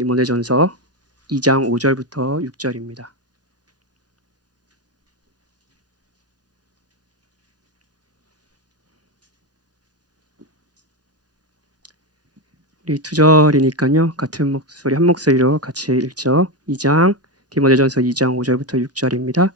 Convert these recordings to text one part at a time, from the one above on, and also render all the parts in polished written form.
디모데전서 2장 5절부터 6절입니다. 우리 두 절이니까요. 같은 목소리, 한 목소리로 같이 읽죠. 2장, 디모데전서 2장 5절부터 6절입니다.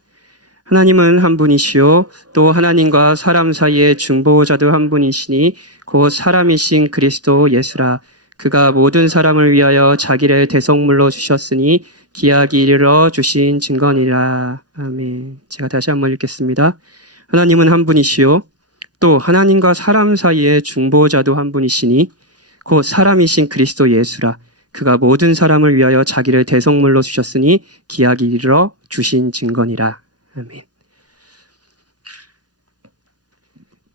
하나님은 한 분이시요 또 하나님과 사람 사이의 중보자도 한 분이시니 곧 사람이신 그리스도 예수라. 그가 모든 사람을 위하여 자기를 대속물로 주셨으니 기약이 이르러 주신 증거니라. 아멘. 제가 다시 한번 읽겠습니다. 하나님은 한 분이시요 또 하나님과 사람 사이의 중보자도 한 분이시니 곧 사람이신 그리스도 예수라. 그가 모든 사람을 위하여 자기를 대속물로 주셨으니 기약이 이르러 주신 증거니라. 아멘.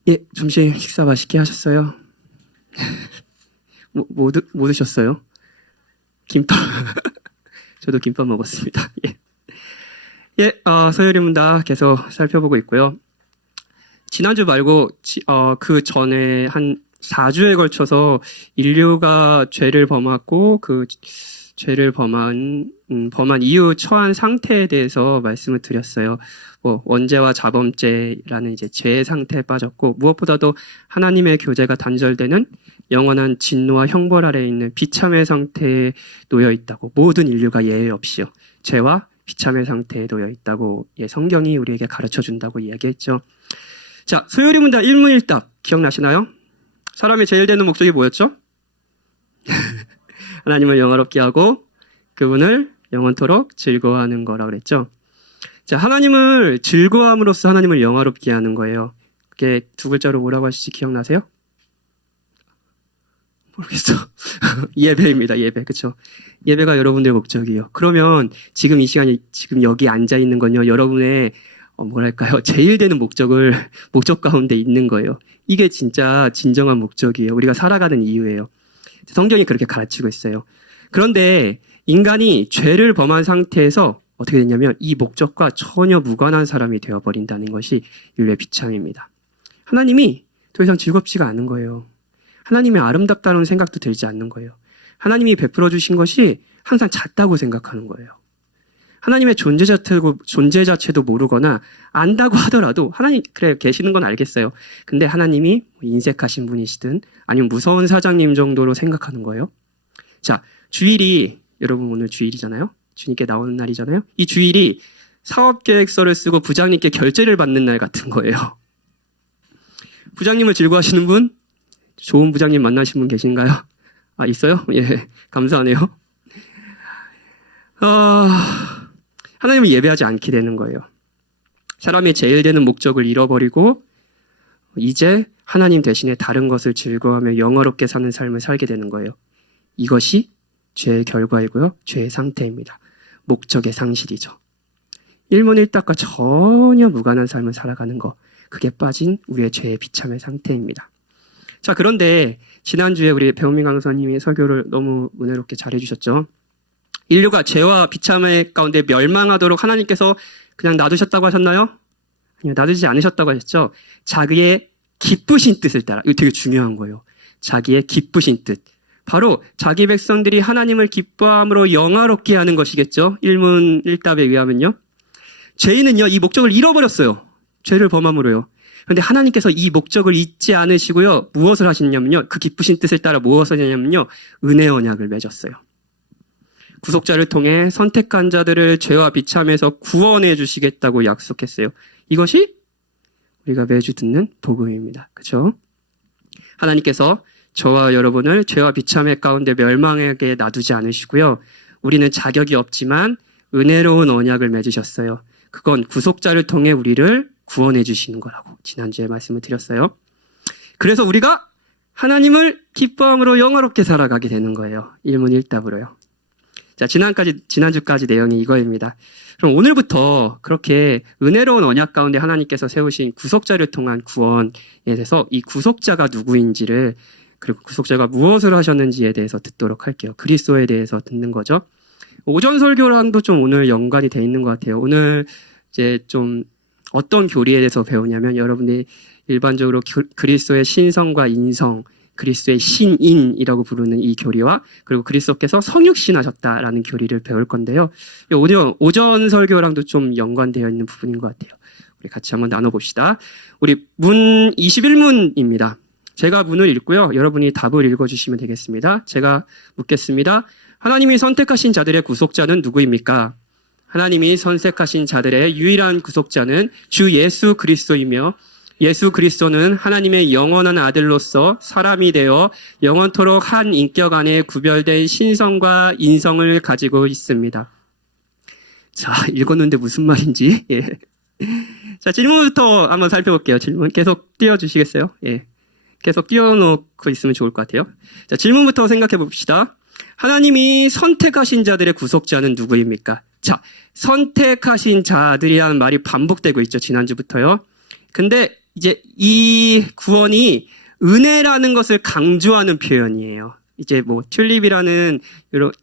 예, 점심 식사 맛있게 하셨어요? 뭐 드셨어요? 김밥. 저도 김밥 먹었습니다. 예. 서열이 문답 계속 살펴보고 있고요. 지난주 말고, 그 전에 한 4주에 걸쳐서 인류가 죄를 범하고 그 죄를 범한 이후 처한 상태에 대해서 말씀을 드렸어요. 원죄와 자범죄라는 이제 죄의 상태에 빠졌고, 무엇보다도 하나님의 교제가 단절되는 영원한 진노와 형벌 아래에 있는 비참의 상태에 놓여 있다고, 모든 인류가 예외 없이요. 죄와 비참의 상태에 놓여 있다고 성경이 우리에게 가르쳐 준다고 이야기했죠. 자, 소요리 문답 1문 1답 기억나시나요? 사람의 제일 되는 목적이 뭐였죠? 하나님을 영화롭게 하고 그분을 영원토록 즐거워하는 거라 그랬죠. 자, 하나님을 즐거워함으로써 하나님을 영화롭게 하는 거예요. 그게 두 글자로 뭐라고 하실지 기억나세요? 모르겠어. 예배입니다. 예배. 그쵸? 예배가 여러분들의 목적이에요. 그러면 지금 이 시간에 지금 여기 앉아 있는 건요, 여러분의 제일 되는 목적 가운데 있는 거예요. 이게 진짜 진정한 목적이에요. 우리가 살아가는 이유예요. 성경이 그렇게 가르치고 있어요. 그런데 인간이 죄를 범한 상태에서 어떻게 됐냐면 이 목적과 전혀 무관한 사람이 되어버린다는 것이 인류의 비참입니다. 하나님이 더 이상 즐겁지가 않은 거예요. 하나님이 아름답다는 생각도 들지 않는 거예요. 하나님이 베풀어 주신 것이 항상 작다고 생각하는 거예요. 하나님의 존재 자체도 모르거나 안다고 하더라도 하나님 그래 계시는 건 알겠어요. 근데 하나님이 인색하신 분이시든 아니면 무서운 사장님 정도로 생각하는 거예요. 자, 주일이 여러분 오늘 주일이잖아요. 주님께 나오는 날이잖아요. 이 주일이 사업계획서를 쓰고 부장님께 결제를 받는 날 같은 거예요. 부장님을 즐거워하시는 분? 좋은 부장님 만나신 분 계신가요? 있어요? 예, 감사하네요. 하나님을 예배하지 않게 되는 거예요. 사람의 제일 되는 목적을 잃어버리고 이제 하나님 대신에 다른 것을 즐거워하며 영화롭게 사는 삶을 살게 되는 거예요. 이것이 죄의 결과이고요. 죄의 상태입니다. 목적의 상실이죠. 1문 1답과 전혀 무관한 삶을 살아가는 것, 그게 빠진 우리의 죄의 비참의 상태입니다. 자, 그런데 지난주에 우리 배우민 강사님이 설교를 너무 은혜롭게 잘해주셨죠. 인류가 죄와 비참의 가운데 멸망하도록 하나님께서 그냥 놔두셨다고 하셨나요? 아니요, 놔두지 않으셨다고 하셨죠. 자기의 기쁘신 뜻을 따라. 이거 되게 중요한 거예요. 자기의 기쁘신 뜻. 바로 자기 백성들이 하나님을 기뻐함으로 영화롭게 하는 것이겠죠. 1문 1답에 의하면요. 죄인은요, 이 목적을 잃어버렸어요. 죄를 범함으로요. 그런데 하나님께서 이 목적을 잊지 않으시고요. 무엇을 하시냐면요. 그 기쁘신 뜻을 따라 무엇을 하냐면요. 은혜 언약을 맺었어요. 구속자를 통해 선택한 자들을 죄와 비참에서 구원해 주시겠다고 약속했어요. 이것이 우리가 매주 듣는 복음입니다. 그렇죠? 하나님께서 저와 여러분을 죄와 비참의 가운데 멸망하게 놔두지 않으시고요. 우리는 자격이 없지만 은혜로운 언약을 맺으셨어요. 그건 구속자를 통해 우리를 구원해 주시는 거라고 지난주에 말씀을 드렸어요. 그래서 우리가 하나님을 기뻐함으로 영화롭게 살아가게 되는 거예요. 1문 1답으로요. 자, 지난주까지 내용이 이거입니다. 그럼 오늘부터 그렇게 은혜로운 언약 가운데 하나님께서 세우신 구속자를 통한 구원에 대해서 이 구속자가 누구인지를, 그리고 구속자가 무엇을 하셨는지에 대해서 듣도록 할게요. 그리스도에 대해서 듣는 거죠. 오전 설교랑도 좀 오늘 연관이 돼 있는 것 같아요. 오늘 이제 좀 어떤 교리에 대해서 배우냐면 여러분들이 일반적으로 그리스도의 신성과 인성, 그리스도의 신인이라고 부르는 이 교리와 그리고 그리스도께서 성육신하셨다라는 교리를 배울 건데요. 오전 설교랑도 좀 연관되어 있는 부분인 것 같아요. 우리 같이 한번 나눠봅시다. 우리 문 21문입니다. 제가 문을 읽고요. 여러분이 답을 읽어주시면 되겠습니다. 제가 묻겠습니다. 하나님이 선택하신 자들의 구속자는 누구입니까? 하나님이 선택하신 자들의 유일한 구속자는 주 예수 그리스도이며 예수 그리스도는 하나님의 영원한 아들로서 사람이 되어 영원토록 한 인격 안에 구별된 신성과 인성을 가지고 있습니다. 자, 읽었는데 무슨 말인지. 예. 자, 질문부터 한번 살펴볼게요. 질문 계속 띄워주시겠어요? 예. 계속 띄워놓고 있으면 좋을 것 같아요. 자, 질문부터 생각해 봅시다. 하나님이 선택하신 자들의 구속자는 누구입니까? 자, 선택하신 자들이라는 말이 반복되고 있죠. 지난주부터요. 근데 이제 이 구원이 은혜라는 것을 강조하는 표현이에요. 이제 뭐 튤립이라는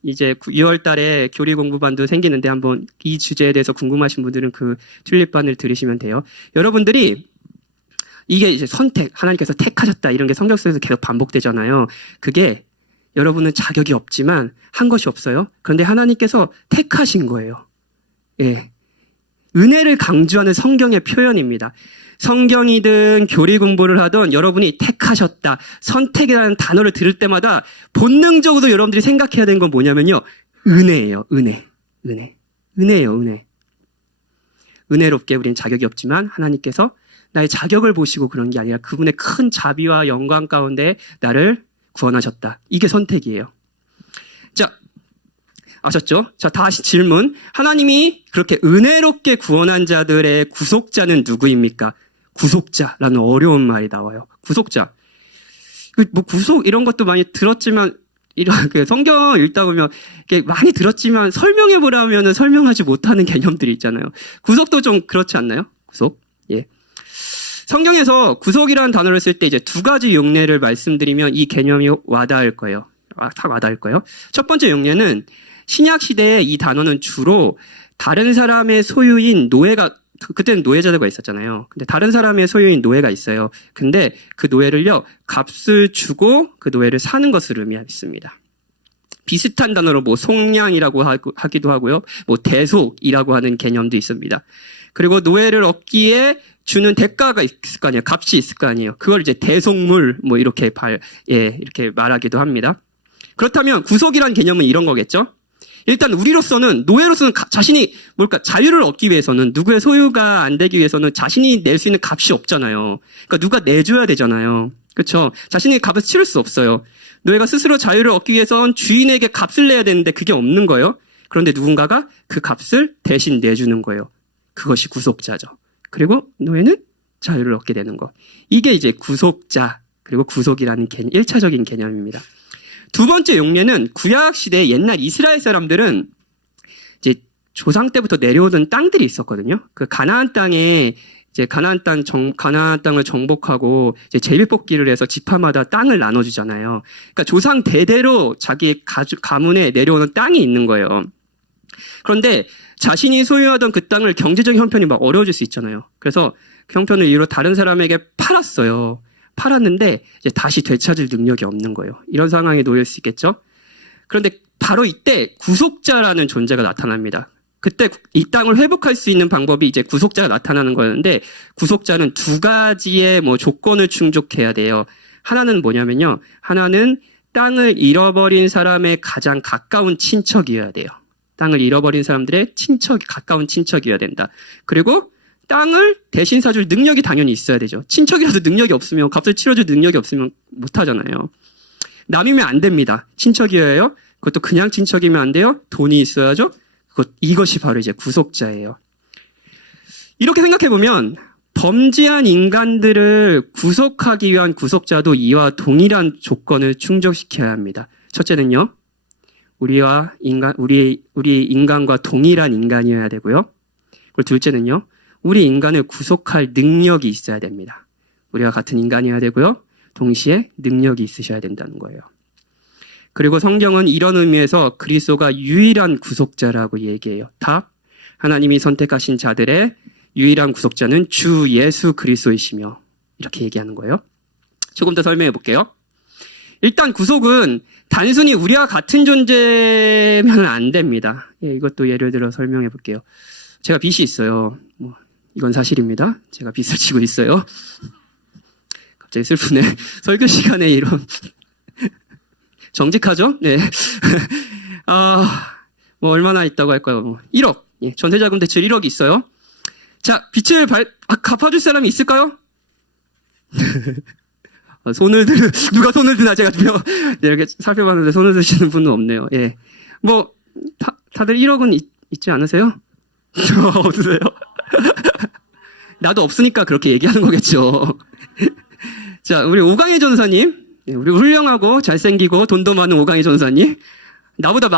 이제 6월 달에 교리 공부반도 생기는데 한번 이 주제에 대해서 궁금하신 분들은 그 튤립반을 들으시면 돼요. 여러분들이 이게 이제 선택, 하나님께서 택하셨다 이런 게 성경 속에서 계속 반복되잖아요. 그게 여러분은 자격이 없지만 한 것이 없어요. 그런데 하나님께서 택하신 거예요. 예. 은혜를 강조하는 성경의 표현입니다. 성경이든 교리 공부를 하든 여러분이 택하셨다, 선택이라는 단어를 들을 때마다 본능적으로 여러분들이 생각해야 되는 건 뭐냐면요. 은혜예요. 은혜예요. 은혜롭게 우리는 자격이 없지만 하나님께서 나의 자격을 보시고 그런 게 아니라 그분의 큰 자비와 영광 가운데 나를 구원하셨다. 이게 선택이에요. 자, 아셨죠? 자, 다시 질문. 하나님이 그렇게 은혜롭게 구원한 자들의 구속자는 누구입니까? 구속자라는 어려운 말이 나와요. 구속자. 뭐 구속 이런 것도 많이 들었지만 이런 성경 읽다 보면 많이 들었지만 설명해 보라면은 설명하지 못하는 개념들이 있잖아요. 구속도 좀 그렇지 않나요? 구속. 예. 성경에서 구속이라는 단어를 쓸 때 이제 두 가지 용례를 말씀드리면 이 개념이 와닿을 거예요. 다 와닿을 거예요. 첫 번째 용례는 신약 시대에 이 단어는 주로 다른 사람의 소유인 노예가, 그때는 노예자들과 있었잖아요. 근데 다른 사람의 소유인 노예가 있어요. 근데 그 노예를요, 값을 주고 그 노예를 사는 것을 의미했습니다. 비슷한 단어로 뭐 속량이라고 하기도 하고요. 뭐 대속이라고 하는 개념도 있습니다. 그리고 노예를 얻기에 주는 대가가 있을 거 아니에요. 값이 있을 거 아니에요. 그걸 이제 대속물 뭐 이렇게 이렇게 말하기도 합니다. 그렇다면 구속이라는 개념은 이런 거겠죠? 일단 우리로서는 노예로서는 자신이 자유를 얻기 위해서는 누구의 소유가 안 되기 위해서는 자신이 낼 수 있는 값이 없잖아요. 그러니까 누가 내줘야 되잖아요. 그렇죠? 자신의 값을 치를 수 없어요. 노예가 스스로 자유를 얻기 위해서는 주인에게 값을 내야 되는데 그게 없는 거예요. 그런데 누군가가 그 값을 대신 내주는 거예요. 그것이 구속자죠. 그리고 노예는 자유를 얻게 되는 거. 이게 이제 구속자 그리고 구속이라는 1차적인 개념입니다. 두 번째 용례는 구약 시대 옛날 이스라엘 사람들은 이제 조상 때부터 내려오던 땅들이 있었거든요. 그 가나안 땅에 이제 가나안 땅을 정복하고 이제 제비뽑기를 해서 지파마다 땅을 나눠주잖아요. 그러니까 조상 대대로 자기 가문에 내려오는 땅이 있는 거예요. 그런데 자신이 소유하던 그 땅을 경제적인 형편이 막 어려워질 수 있잖아요. 그래서 그 형편을 이유로 다른 사람에게 팔았어요. 팔았는데 이제 다시 되찾을 능력이 없는 거예요. 이런 상황에 놓일 수 있겠죠. 그런데 바로 이때 구속자라는 존재가 나타납니다. 그때 이 땅을 회복할 수 있는 방법이 이제 구속자가 나타나는 거였는데 구속자는 두 가지의 조건을 충족해야 돼요. 하나는 뭐냐면요. 하나는 땅을 잃어버린 사람의 가장 가까운 친척이어야 돼요. 땅을 잃어버린 사람들의 가까운 친척이어야 된다. 그리고 땅을 대신 사줄 능력이 당연히 있어야 되죠. 친척이라도 능력이 없으면, 값을 치러줄 능력이 없으면 못하잖아요. 남이면 안 됩니다. 친척이어야 해요. 그것도 그냥 친척이면 안 돼요. 돈이 있어야죠. 이것이 바로 이제 구속자예요. 이렇게 생각해보면 범죄한 인간들을 구속하기 위한 구속자도 이와 동일한 조건을 충족시켜야 합니다. 첫째는요. 우리 인간과 동일한 인간이어야 되고요. 그리고 둘째는요. 우리 인간을 구속할 능력이 있어야 됩니다. 우리가 같은 인간이어야 되고요. 동시에 능력이 있으셔야 된다는 거예요. 그리고 성경은 이런 의미에서 그리스도가 유일한 구속자라고 얘기해요. 답. 하나님이 선택하신 자들의 유일한 구속자는 주 예수 그리스도이시며 이렇게 얘기하는 거예요. 조금 더 설명해 볼게요. 일단 구속은 단순히 우리와 같은 존재면 안 됩니다. 예, 이것도 예를 들어 설명해 볼게요. 제가 빚이 있어요. 이건 사실입니다. 제가 빚을 지고 있어요. 갑자기 슬프네. 설교 시간에 이런. 정직하죠? 네. 얼마나 있다고 할까요? 1억. 예, 전세자금 대출 1억이 있어요. 자, 빚을 갚아줄 사람이 있을까요? 누가 손을 드나 제가 이렇게 살펴봤는데 손을 드시는 분은 없네요. 예. 다들 1억은 있지 않으세요? 없으세요? 나도 없으니까 그렇게 얘기하는 거겠죠. 자, 우리 오강희 전사님. 우리 훌륭하고 잘생기고 돈도 많은 오강희 전사님. 나보다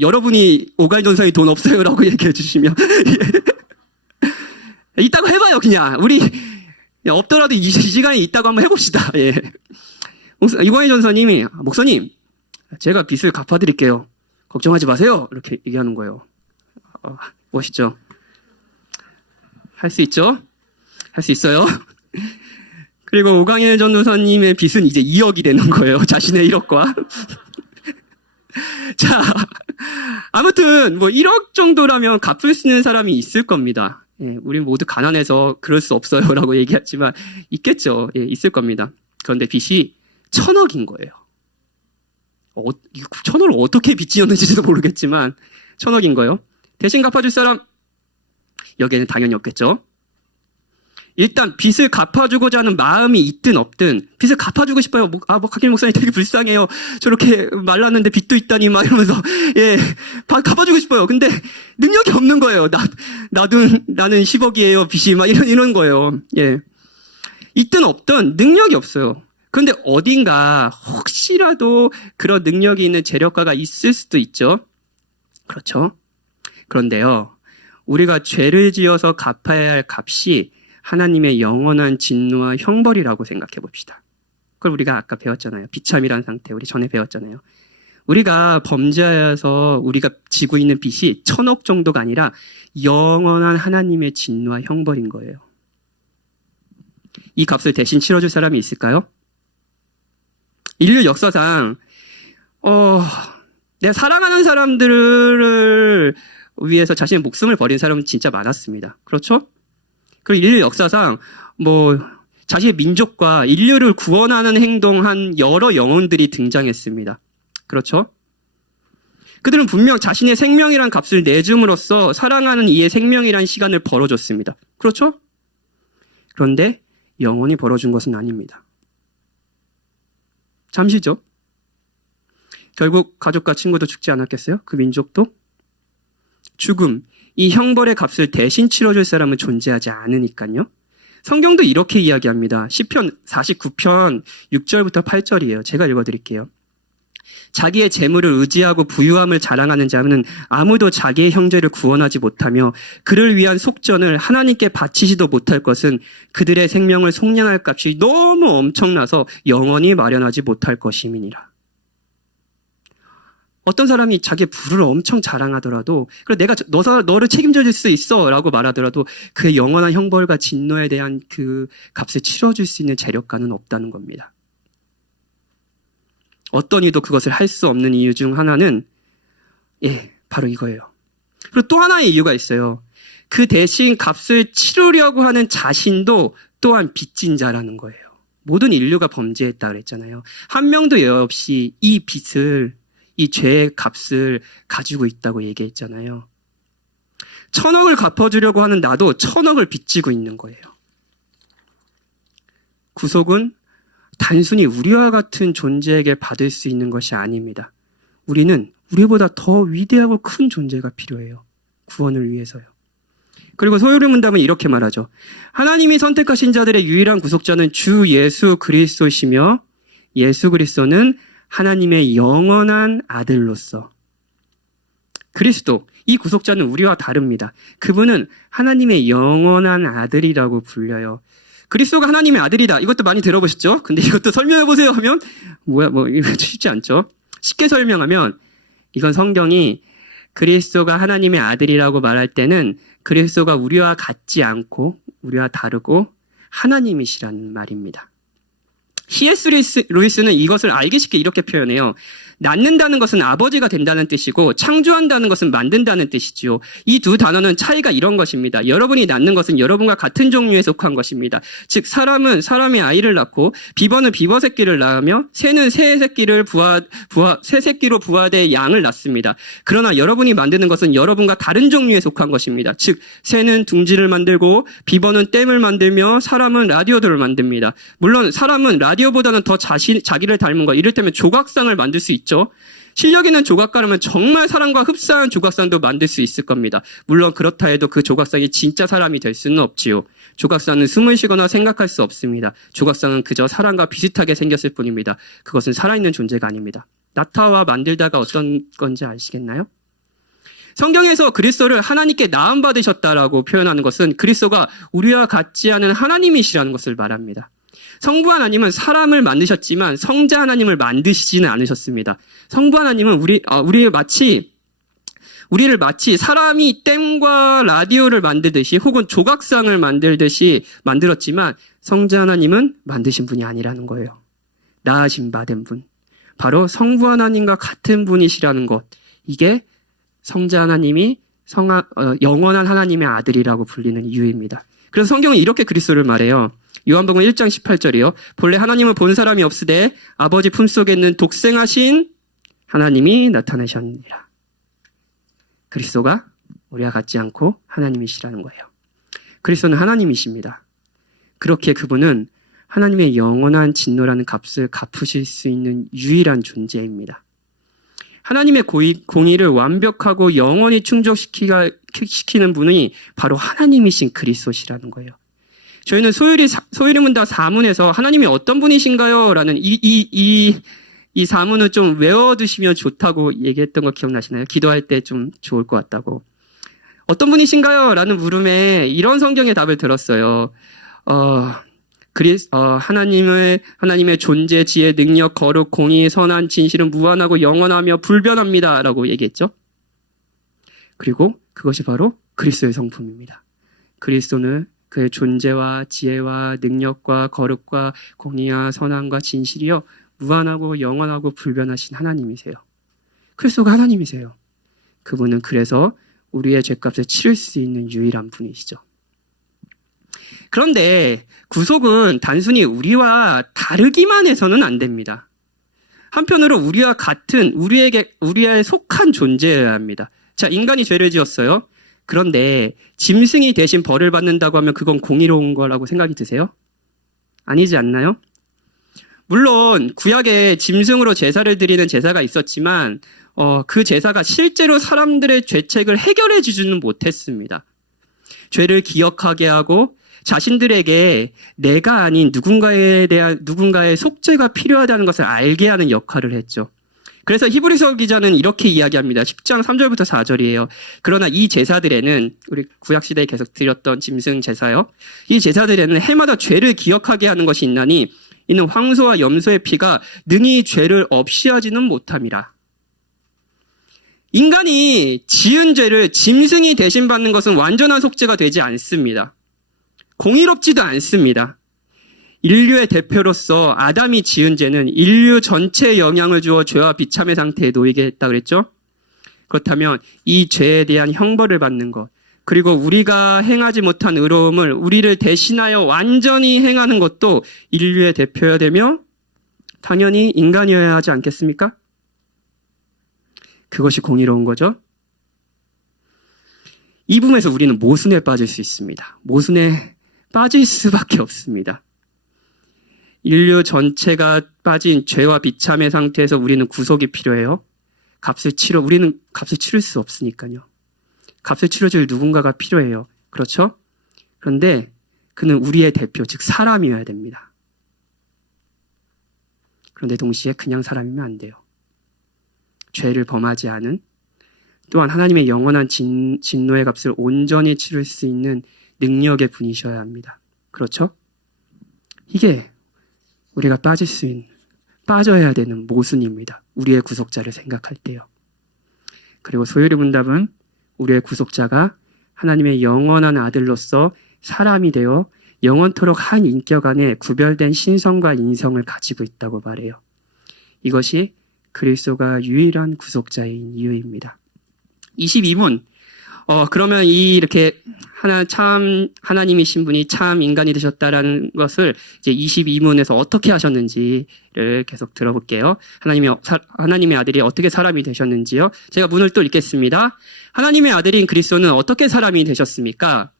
여러분이 오강희 전사님 돈 없어요라고 얘기해 주시면. 있다고 해봐요, 그냥. 우리, 없더라도 이 시간에 있다고 한번 해봅시다. 예. 오강희 전사님이, 목사님, 제가 빚을 갚아드릴게요. 걱정하지 마세요. 이렇게 얘기하는 거예요. 멋있죠? 할 수 있죠? 할 수 있어요? 그리고 오강일 전도사님의 빚은 이제 2억이 되는 거예요. 자신의 1억과. 자, 아무튼 1억 정도라면 갚을 수 있는 사람이 있을 겁니다. 예, 우리 모두 가난해서 그럴 수 없어요라고 얘기했지만 있겠죠. 예, 있을 겁니다. 그런데 빚이 1,000억인 거예요. 1,000억을 어떻게 빚지었는지도 모르겠지만 1,000억인 거예요. 대신 갚아줄 사람 여기에는 당연히 없겠죠. 일단 빚을 갚아주고자 하는 마음이 있든 없든 빚을 갚아주고 싶어요. 박길 목사님 되게 불쌍해요. 저렇게 말랐는데 빚도 있다니 막 이러면서 예, 갚아주고 싶어요. 근데 능력이 없는 거예요. 나는 10억이에요. 빚이 막 이런 거예요. 예, 있든 없든 능력이 없어요. 그런데 어딘가 혹시라도 그런 능력이 있는 재력가가 있을 수도 있죠. 그렇죠. 그런데요, 우리가 죄를 지어서 갚아야 할 값이 하나님의 영원한 진노와 형벌이라고 생각해 봅시다. 그걸 우리가 아까 배웠잖아요. 비참이라는 상태, 우리 전에 배웠잖아요. 우리가 범죄하여서 우리가 지고 있는 빚이 1,000억 정도가 아니라 영원한 하나님의 진노와 형벌인 거예요. 이 값을 대신 치러줄 사람이 있을까요? 인류 역사상 내가 사랑하는 사람들을 위해서 자신의 목숨을 버린 사람은 진짜 많았습니다. 그렇죠? 그리고 인류 역사상 자신의 민족과 인류를 구원하는 행동한 여러 영혼들이 등장했습니다. 그렇죠? 그들은 분명 자신의 생명이란 값을 내줌으로써 사랑하는 이의 생명이란 시간을 벌어줬습니다. 그렇죠? 그런데 영원히 벌어준 것은 아닙니다. 잠시죠. 결국 가족과 친구도 죽지 않았겠어요? 그 민족도? 죽음, 이 형벌의 값을 대신 치러줄 사람은 존재하지 않으니까요. 성경도 이렇게 이야기합니다. 시편 49편 6절부터 8절이에요. 제가 읽어드릴게요. 자기의 재물을 의지하고 부유함을 자랑하는 자는 아무도 자기의 형제를 구원하지 못하며 그를 위한 속전을 하나님께 바치지도 못할 것은 그들의 생명을 속량할 값이 너무 엄청나서 영원히 마련하지 못할 것임이니라. 어떤 사람이 자기의 부를 엄청 자랑하더라도, 그래 내가 너를 책임져 줄 수 있어 라고 말하더라도 그의 영원한 형벌과 진노에 대한 그 값을 치러줄 수 있는 재력가는 없다는 겁니다. 어떤 이도 그것을 할 수 없는 이유 중 하나는 바로 이거예요. 그리고 또 하나의 이유가 있어요. 그 대신 값을 치르려고 하는 자신도 또한 빚진 자라는 거예요. 모든 인류가 범죄했다 그랬잖아요. 한 명도 예외 없이 이 빚을, 이 죄의 값을 가지고 있다고 얘기했잖아요. 1,000억을 갚아주려고 하는 나도 1,000억을 빚지고 있는 거예요. 구속은 단순히 우리와 같은 존재에게 받을 수 있는 것이 아닙니다. 우리는 우리보다 더 위대하고 큰 존재가 필요해요. 구원을 위해서요. 그리고 소요리 문답은 이렇게 말하죠. 하나님이 선택하신 자들의 유일한 구속자는 주 예수 그리스도시며 예수 그리스도는 하나님의 영원한 아들로서 그리스도, 이 구속자는 우리와 다릅니다. 그분은 하나님의 영원한 아들이라고 불려요. 그리스도가 하나님의 아들이다. 이것도 많이 들어보셨죠? 근데 이것도 설명해보세요 하면 이거 쉽지 않죠? 쉽게 설명하면 이건 성경이 그리스도가 하나님의 아들이라고 말할 때는 그리스도가 우리와 같지 않고 우리와 다르고 하나님이시라는 말입니다. C.S. 루이스는 이것을 알기 쉽게 이렇게 표현해요. 낳는다는 것은 아버지가 된다는 뜻이고 창조한다는 것은 만든다는 뜻이지요. 이 두 단어는 차이가 이런 것입니다. 여러분이 낳는 것은 여러분과 같은 종류에 속한 것입니다. 즉 사람은 사람의 아이를 낳고 비버는 비버 새끼를 낳으며 새는 새 새끼를 새 새끼로 부화돼 양을 낳습니다. 그러나 여러분이 만드는 것은 여러분과 다른 종류에 속한 것입니다. 즉 새는 둥지를 만들고 비버는 댐을 만들며 사람은 라디오들을 만듭니다. 물론 사람은 라디오보다는 더 자기를 닮은 것, 이를테면 조각상을 만들 수 있죠. 실력 있는 조각가라면 정말 사람과 흡사한 조각상도 만들 수 있을 겁니다. 물론 그렇다 해도 그 조각상이 진짜 사람이 될 수는 없지요. 조각상은 숨을 쉬거나 생각할 수 없습니다. 조각상은 그저 사람과 비슷하게 생겼을 뿐입니다. 그것은 살아있는 존재가 아닙니다. 나타와 만들다가 어떤 건지 아시겠나요? 성경에서 그리스도를 하나님께 나음받으셨다라고 표현하는 것은 그리스도가 우리와 같지 않은 하나님이시라는 것을 말합니다. 성부 하나님은 사람을 만드셨지만 성자 하나님을 만드시지는 않으셨습니다. 성부 하나님은 우리를 마치 사람이 댐과 라디오를 만들듯이 혹은 조각상을 만들듯이 만들었지만 성자 하나님은 만드신 분이 아니라는 거예요. 낳으신 바 된 분. 바로 성부 하나님과 같은 분이시라는 것. 이게 성자 하나님이 영원한 하나님의 아들이라고 불리는 이유입니다. 그래서 성경은 이렇게 그리스도를 말해요. 요한복음 1장 18절이요. 본래 하나님은 본 사람이 없으되 아버지 품속에 있는 독생하신 하나님이 나타나셨느니라. 그리스도가 우리와 같지 않고 하나님이시라는 거예요. 그리스도는 하나님이십니다. 그렇게 그분은 하나님의 영원한 진노라는 값을 갚으실 수 있는 유일한 존재입니다. 하나님의 공의를 완벽하고 영원히 충족시키는 분이 바로 하나님이신 그리스도시라는 거예요. 저희는 소유리 문답 4문에서 하나님이 어떤 분이신가요? 라는 이 4문을 좀 외워두시면 좋다고 얘기했던 거 기억나시나요? 기도할 때 좀 좋을 것 같다고. 어떤 분이신가요? 라는 물음에 이런 성경의 답을 들었어요. 하나님의 존재, 지혜, 능력, 거룩, 공의, 선한, 진실은 무한하고 영원하며 불변합니다. 라고 얘기했죠. 그리고 그것이 바로 그리스도의 성품입니다. 그리스도는 그의 존재와 지혜와 능력과 거룩과 공의와 선함과 진실이요 무한하고 영원하고 불변하신 하나님이세요. 그리스도가 하나님이세요. 그분은 그래서 우리의 죄값을 치를 수 있는 유일한 분이시죠. 그런데 구속은 단순히 우리와 다르기만 해서는 안 됩니다. 한편으로 우리와 같은 우리에 속한 존재여야 합니다. 자, 인간이 죄를 지었어요. 그런데 짐승이 대신 벌을 받는다고 하면 그건 공의로운 거라고 생각이 드세요? 아니지 않나요? 물론 구약에 짐승으로 제사를 드리는 제사가 있었지만 그 제사가 실제로 사람들의 죄책을 해결해 주지는 못했습니다. 죄를 기억하게 하고 자신들에게 내가 아닌 누군가의 속죄가 필요하다는 것을 알게 하는 역할을 했죠. 그래서 히브리서 기자는 이렇게 이야기합니다. 10장 3절부터 4절이에요. 그러나 이 제사들에는 우리 구약시대에 계속 드렸던 짐승 제사요. 이 제사들에는 해마다 죄를 기억하게 하는 것이 있나니 이는 황소와 염소의 피가 능히 죄를 없이 하지는 못함이라. 인간이 지은 죄를 짐승이 대신 받는 것은 완전한 속죄가 되지 않습니다. 공의롭지도 않습니다. 인류의 대표로서 아담이 지은 죄는 인류 전체에 영향을 주어 죄와 비참의 상태에 놓이게 했다 그랬죠? 그렇다면 이 죄에 대한 형벌을 받는 것, 그리고 우리가 행하지 못한 의로움을 우리를 대신하여 완전히 행하는 것도 인류의 대표여야 되며 당연히 인간이어야 하지 않겠습니까? 그것이 공의로운 거죠. 이 부분에서 우리는 모순에 빠질 수 있습니다. 모순에 빠질 수밖에 없습니다. 인류 전체가 빠진 죄와 비참의 상태에서 우리는 구속이 필요해요. 우리는 값을 치를 수 없으니까요. 값을 치러줄 누군가가 필요해요. 그렇죠? 그런데 그는 우리의 대표, 즉 사람이어야 됩니다. 그런데 동시에 그냥 사람이면 안 돼요. 죄를 범하지 않은, 또한 하나님의 영원한 진노의 값을 온전히 치를 수 있는 능력의 분이셔야 합니다. 그렇죠? 이게 우리가 빠져야 되는 모순입니다. 우리의 구속자를 생각할 때요. 그리고 소요리 문답은 우리의 구속자가 하나님의 영원한 아들로서 사람이 되어 영원토록 한 인격 안에 구별된 신성과 인성을 가지고 있다고 말해요. 이것이 그리스도가 유일한 구속자인 이유입니다. 22문. 그러면 이렇게 하나님이신 분이 참 인간이 되셨다라는 것을 이제 22문에서 어떻게 하셨는지를 계속 들어볼게요. 하나님의 아들이 어떻게 사람이 되셨는지요. 제가 문을 또 읽겠습니다. 하나님의 아들인 그리스도는 어떻게 사람이 되셨습니까?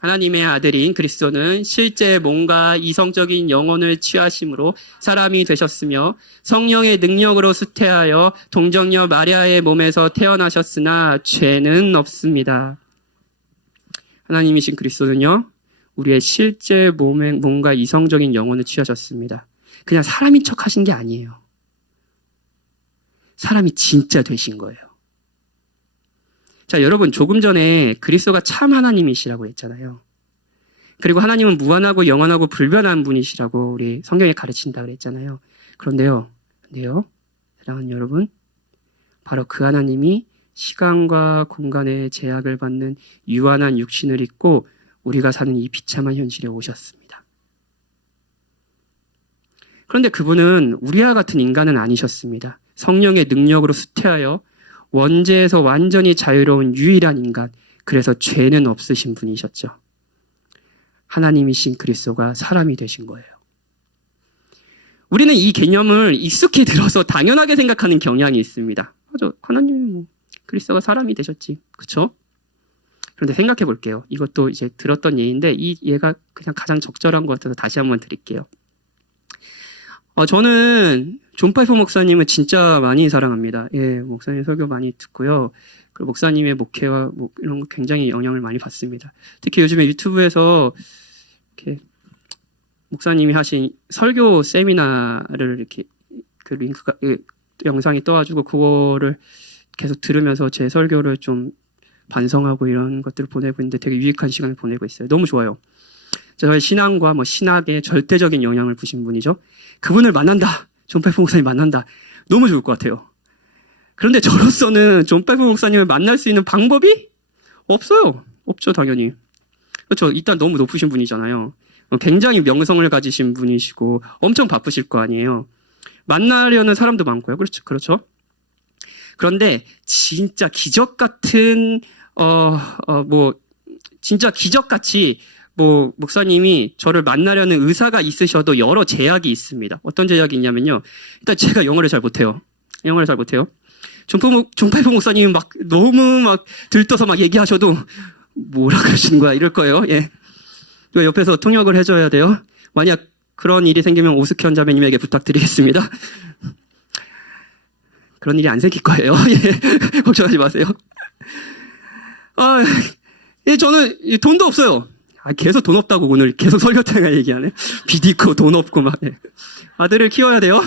하나님의 아들인 그리스도는 실제 몸과 이성적인 영혼을 취하심으로 사람이 되셨으며 성령의 능력으로 수태하여 동정녀 마리아의 몸에서 태어나셨으나 죄는 없습니다. 하나님이신 그리스도는요, 우리의 실제 몸과 이성적인 영혼을 취하셨습니다. 그냥 사람인 척 하신 게 아니에요. 사람이 진짜 되신 거예요. 자, 여러분, 조금 전에 그리스도가 참 하나님이시라고 했잖아요. 그리고 하나님은 무한하고 영원하고 불변한 분이시라고 우리 성경에 가르친다 그랬잖아요. 그런데요, 사랑하는 여러분, 바로 그 하나님이 시간과 공간의 제약을 받는 유한한 육신을 입고 우리가 사는 이 비참한 현실에 오셨습니다. 그런데 그분은 우리와 같은 인간은 아니셨습니다. 성령의 능력으로 수태하여 원죄에서 완전히 자유로운 유일한 인간, 그래서 죄는 없으신 분이셨죠. 하나님이신 그리스도가 사람이 되신 거예요. 우리는 이 개념을 익숙히 들어서 당연하게 생각하는 경향이 있습니다. 맞아, 하나님이 그리스도가 사람이 되셨지, 그렇죠? 그런데 생각해 볼게요. 이것도 이제 들었던 예인데 이 예가 그냥 가장 적절한 것 같아서 다시 한번 드릴게요. 저는 존 파이프 목사님은 진짜 많이 사랑합니다. 예, 목사님 설교 많이 듣고요. 그리고 목사님의 목회와 이런 거 굉장히 영향을 많이 받습니다. 특히 요즘에 유튜브에서 이렇게 목사님이 하신 설교 세미나를 이렇게 그 링크가 영상이 떠가지고 그거를 계속 들으면서 제 설교를 좀 반성하고 이런 것들을 보내고 있는데 되게 유익한 시간을 보내고 있어요. 너무 좋아요. 저의 신앙과 신학에 절대적인 영향을 주신 분이죠. 그분을 만난다. 존 파이프 목사님 만난다. 너무 좋을 것 같아요. 그런데 저로서는 존 파이프 목사님을 만날 수 있는 방법이 없어요. 없죠, 당연히. 그렇죠. 일단 너무 높으신 분이잖아요. 굉장히 명성을 가지신 분이시고 엄청 바쁘실 거 아니에요. 만나려는 사람도 많고요. 그렇죠. 그런데 진짜 기적 같은 진짜 기적같이 목사님이 저를 만나려는 의사가 있으셔도 여러 제약이 있습니다. 어떤 제약이 있냐면요. 일단 제가 영어를 잘 못해요. 존 파이프 목사님이 너무 들떠서 얘기하셔도 뭐라 그러시는 거야 이럴 거예요. 예. 옆에서 통역을 해줘야 돼요. 만약 그런 일이 생기면 오스현 자매님에게 부탁드리겠습니다. 그런 일이 안 생길 거예요. 예. 걱정하지 마세요. 저는 돈도 없어요. 계속 돈 없다고 오늘 계속 설교태가 얘기하네. 빚 있고 돈 없고 예. 아들을 키워야 돼요.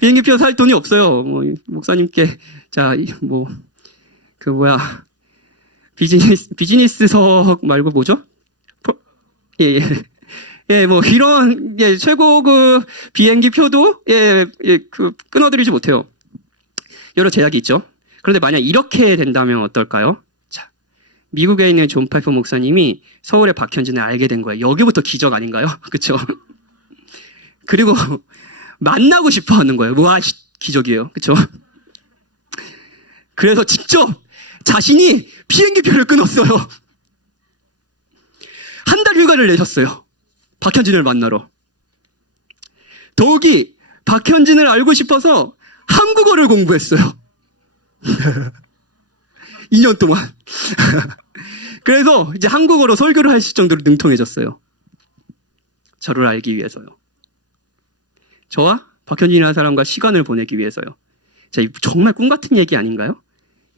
비행기표 살 돈이 없어요. 목사님께 비즈니스석 말고 뭐죠? 이런 최고급 비행기표도 끊어드리지 못해요. 여러 제약이 있죠. 그런데 만약 이렇게 된다면 어떨까요? 미국에 있는 존 파이프 목사님이 서울의 박현진을 알게 된 거예요. 여기부터 기적 아닌가요? 그렇죠? 그리고 만나고 싶어 하는 거예요. 기적이에요. 그렇죠? 그래서 직접 자신이 비행기표를 끊었어요. 한 달 휴가를 내셨어요. 박현진을 만나러. 더욱이 박현진을 알고 싶어서 한국어를 공부했어요. 2년 동안. 그래서 이제 한국어로 설교를 하실 정도로 능통해졌어요. 저를 알기 위해서요. 저와 박현진이라는 사람과 시간을 보내기 위해서요. 정말 꿈 같은 얘기 아닌가요?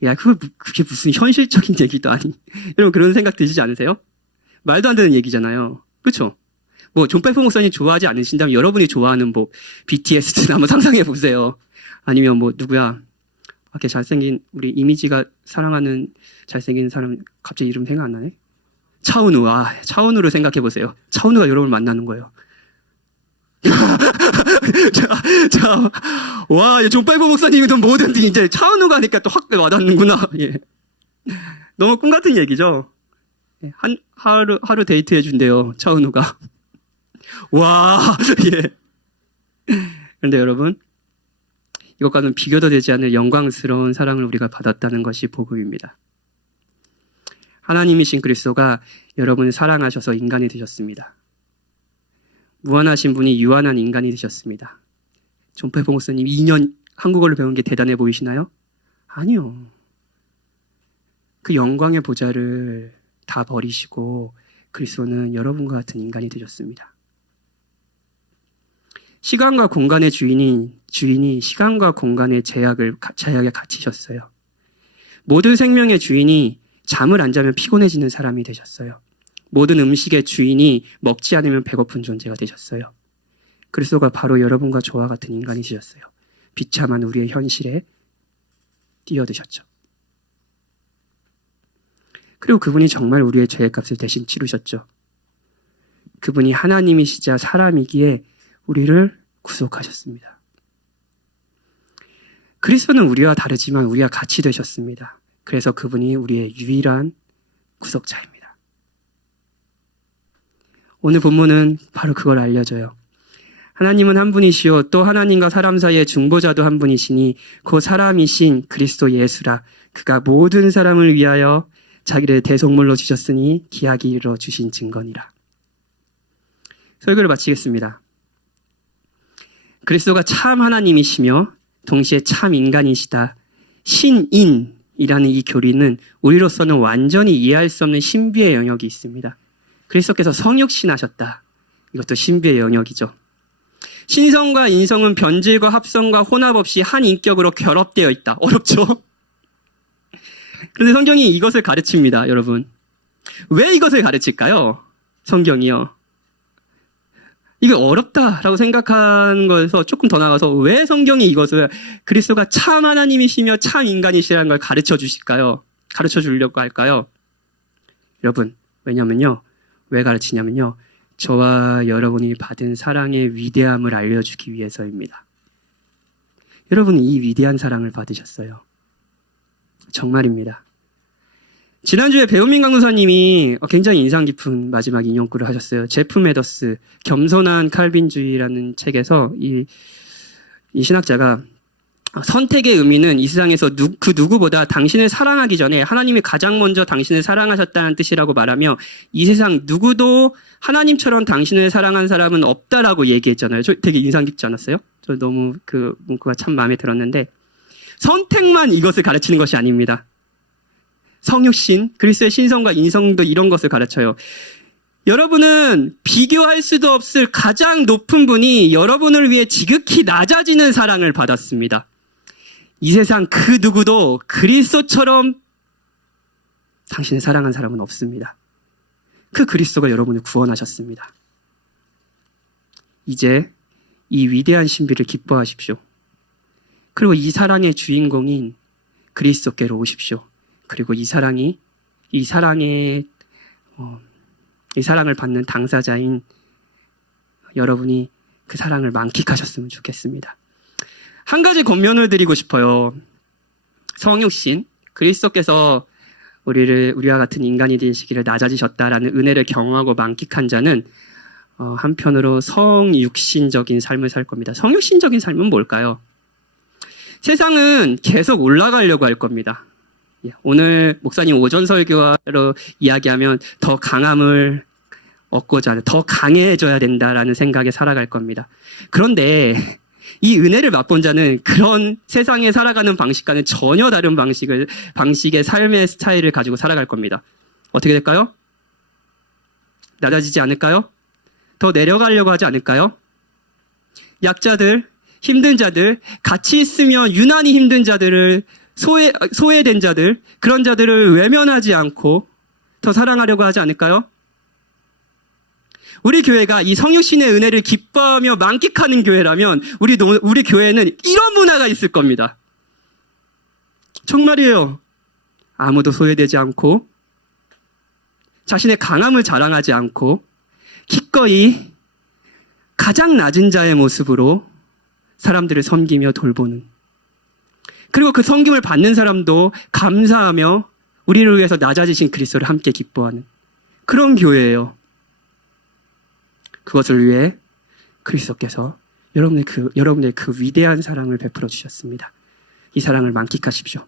야, 그게 무슨 현실적인 얘기도 아니. 여러분 그런 생각 드시지 않으세요? 말도 안 되는 얘기잖아요. 그렇죠? 존 파이프 목사님 좋아하지 않으신다면 여러분이 좋아하는 BTS나 한번 상상해 보세요. 아니면 누구야? 이렇게 잘생긴 우리 이미지가 사랑하는 잘생긴 사람 갑자기 이름 생각 안 나네? 차은우. 차은우를 생각해 보세요. 차은우가 여러분을 만나는 거예요. 존 파이프 목사님이든 뭐든지 이제 차은우가 하니까 또 확 와닿는구나. 예. 너무 꿈 같은 얘기죠. 하루 데이트 해준대요. 차은우가. 와, 예. 그런데 여러분, 이것과는 비교도 되지 않을 영광스러운 사랑을 우리가 받았다는 것이 복음입니다. 하나님이신 그리스도가 여러분을 사랑하셔서 인간이 되셨습니다. 무한하신 분이 유한한 인간이 되셨습니다. 존폐 봉수님 2년 한국어를 배운 게 대단해 보이시나요? 아니요. 그 영광의 보좌를 다 버리시고 그리스도는 여러분과 같은 인간이 되셨습니다. 시간과 공간의 주인이 시간과 공간의 제약에 갇히셨어요. 모든 생명의 주인이 잠을 안 자면 피곤해지는 사람이 되셨어요. 모든 음식의 주인이 먹지 않으면 배고픈 존재가 되셨어요. 그리스도가 바로 여러분과 저와 같은 인간이 되셨어요. 비참한 우리의 현실에 뛰어드셨죠. 그리고 그분이 정말 우리의 죄의 값을 대신 치르셨죠. 그분이 하나님이시자 사람이기에 우리를 구속하셨습니다. 그리스도는 우리와 다르지만 우리와 같이 되셨습니다. 그래서 그분이 우리의 유일한 구속자입니다. 오늘 본문은 바로 그걸 알려줘요. 하나님은 한 분이시요 또 하나님과 사람 사이의 중보자도 한 분이시니 그 사람이신 그리스도 예수라. 그가 모든 사람을 위하여 자기를 대속물로 주셨으니 기약이 이르러 주신 증거니라. 설교를 마치겠습니다. 그리스도가 참 하나님이시며 동시에 참 인간이시다. 신인이라는 이 교리는 우리로서는 완전히 이해할 수 없는 신비의 영역이 있습니다. 그리스도께서 성육신하셨다. 이것도 신비의 영역이죠. 신성과 인성은 변질과 합성과 혼합 없이 한 인격으로 결합되어 있다. 어렵죠? 그런데 성경이 이것을 가르칩니다, 여러분. 왜 이것을 가르칠까요? 성경이요. 이게 어렵다라고 생각하는 거에서 조금 더 나가서 왜 성경이 이것을 그리스도가 참 하나님이시며 참 인간이시라는 걸 가르쳐 주실까요? 가르쳐 주려고 할까요? 여러분, 왜냐면요. 왜 가르치냐면요. 저와 여러분이 받은 사랑의 위대함을 알려주기 위해서입니다. 여러분은 이 위대한 사랑을 받으셨어요. 정말입니다. 지난주에 배우민 강도사님이 굉장히 인상 깊은 마지막 인용글을 하셨어요. 제프 매더스 겸손한 칼빈주의라는 책에서 이 신학자가 선택의 의미는 이 세상에서 그 누구보다 당신을 사랑하기 전에 하나님이 가장 먼저 당신을 사랑하셨다는 뜻이라고 말하며 이 세상 누구도 하나님처럼 당신을 사랑한 사람은 없다라고 얘기했잖아요. 저 되게 인상 깊지 않았어요? 저 너무 그 문구가 참 마음에 들었는데 선택만 이것을 가르치는 것이 아닙니다. 성육신, 그리스도의 신성과 인성도 이런 것을 가르쳐요. 여러분은 비교할 수도 없을 가장 높은 분이 여러분을 위해 지극히 낮아지는 사랑을 받았습니다. 이 세상 그 누구도 그리스도처럼 당신을 사랑한 사람은 없습니다. 그 그리스도가 여러분을 구원하셨습니다. 이제 이 위대한 신비를 기뻐하십시오. 그리고 이 사랑의 주인공인 그리스도께로 오십시오. 그리고 이 사랑을 받는 당사자인 여러분이 그 사랑을 만끽하셨으면 좋겠습니다. 한 가지 권면을 드리고 싶어요. 성육신, 그리스도께서 우리와 같은 인간이 되시기를 낮아지셨다라는 은혜를 경험하고 만끽한 자는 한편으로 성육신적인 삶을 살 겁니다. 성육신적인 삶은 뭘까요? 세상은 계속 올라가려고 할 겁니다. 오늘 목사님 오전 설교로 이야기하면 더 강함을 얻고자 하는, 더 강해져야 된다라는 생각에 살아갈 겁니다. 그런데 이 은혜를 맛본 자는 그런 세상에 살아가는 방식과는 전혀 다른 방식의 삶의 스타일을 가지고 살아갈 겁니다. 어떻게 될까요? 낮아지지 않을까요? 더 내려가려고 하지 않을까요? 약자들, 힘든 자들, 같이 있으며 유난히 힘든 자들을 소외된 자들, 그런 자들을 외면하지 않고 더 사랑하려고 하지 않을까요? 우리 교회가 이 성육신의 은혜를 기뻐하며 만끽하는 교회라면 우리 교회는 이런 문화가 있을 겁니다. 정말이에요. 아무도 소외되지 않고 자신의 강함을 자랑하지 않고 기꺼이 가장 낮은 자의 모습으로 사람들을 섬기며 돌보는, 그리고 그 섬김을 받는 사람도 감사하며 우리를 위해서 낮아지신 그리스도를 함께 기뻐하는 그런 교회예요. 그것을 위해 그리스도께서 여러분의 그 위대한 사랑을 베풀어 주셨습니다. 이 사랑을 만끽하십시오.